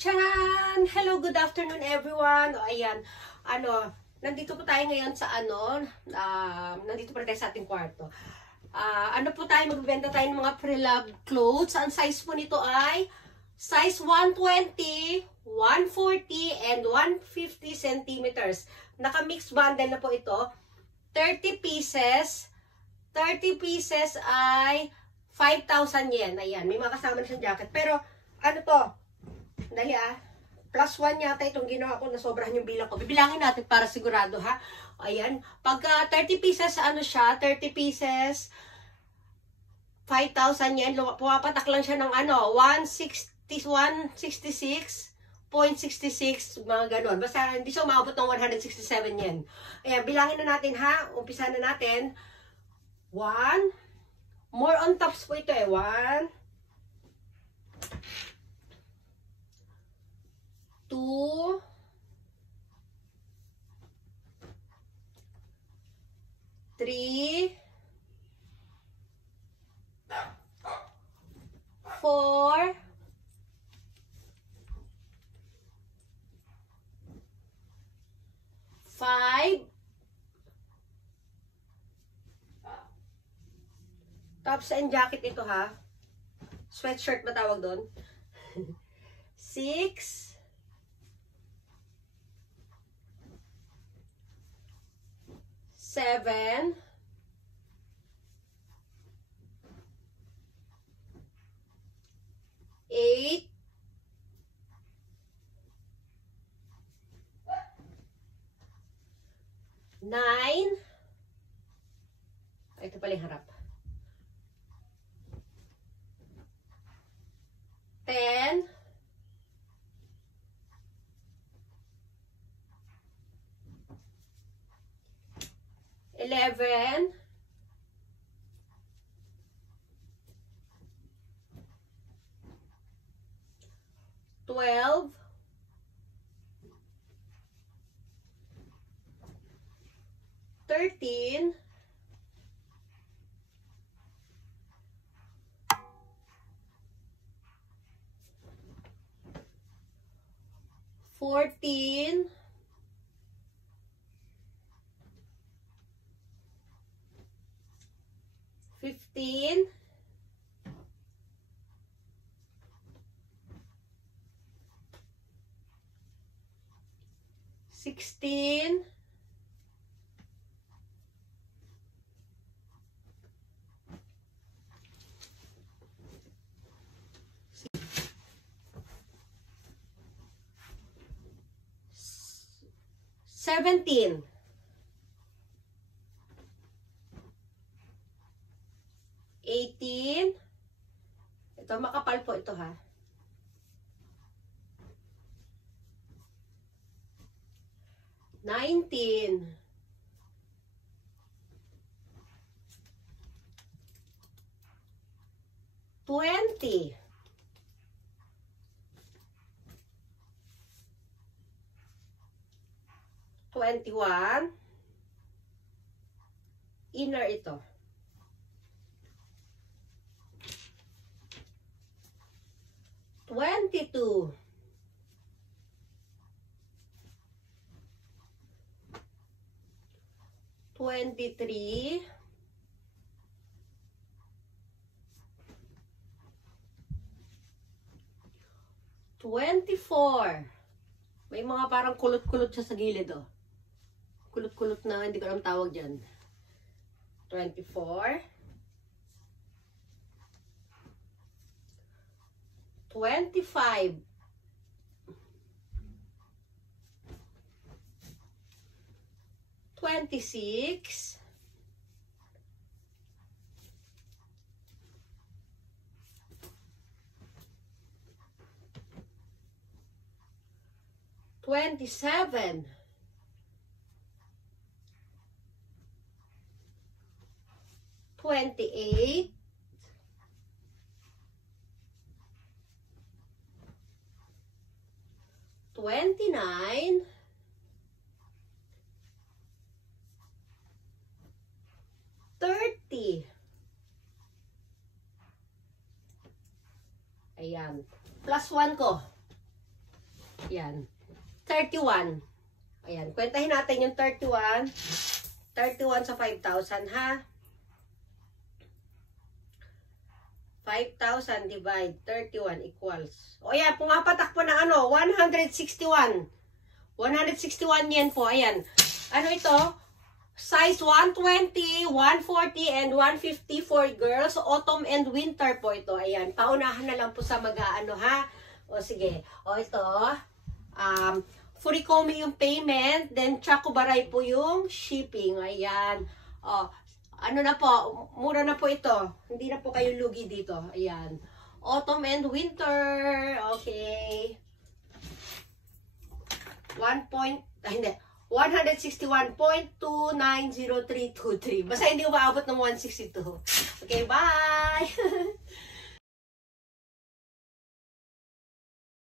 Charan! Hello, good afternoon everyone. O, ayan, nandito po tayo ngayon sa nandito po tayo sa ating kwarto. Po tayo, magbibenta tayo ng mga pre-loved clothes. Ang size po nito ay size 120, 140, and 150 centimeters. Naka-mix bundle na po ito. 30 pieces. 30 pieces ay 5,000 yen. Ayan, may mga kasama na siyang jacket. Pero, ano to? Dali +1 yata itong ginawa ko, nasobrahan yung bilang ko. Bibilangin natin para sigurado ha. Ayan, pagka 30 pieces, ano siya, 30 pieces, 5,000 yen. Pumapatak lang siya ng 166.66, mga ganon. Basta hindi siya umabot ng 167 yen. Ayan, bilangin na natin ha. Umpisa na natin. 1. More on tops po ito 1. 2, 3, 4, 5, tops and jacket ito ha. Sweatshirt ba tawag doon? 6, 7, 8, 9, ito pala yung harap. 10, 11, 12, 13, 14, 15, 16, 17, 18, ito makapal po ito ha. 19, 20, 21, inner ito. 22, 23, 24. May mga parang kulot-kulot siya sa gilid Kulot-kulot na, hindi ko alam tawag dyan. 24, 25, 26, 27, 28, 29, 30. Ayan. +1 ko. Ayan. 31. Ayan. Kwentahin natin yung 31. 31 sa 5,000, ha? 5,000 divide 31 equals. O ayan, pumapatakpo ng ano, 161. 161 yen po. Ayan. Ano ito? Size 120, 140, and 150 for girls. Autumn and winter po ito. Ayan. Paunahan na lang po sa mag-ano, ha? O sige. O ito. Furikomi yung payment. Then, Chakubaray po yung shipping. Ayan. O, ano na po, mura na po ito. Hindi na po kayo lugi dito. Ayan. Autumn and winter. Okay. 161.290323. Basta hindi umaabot ng 162. Okay, bye!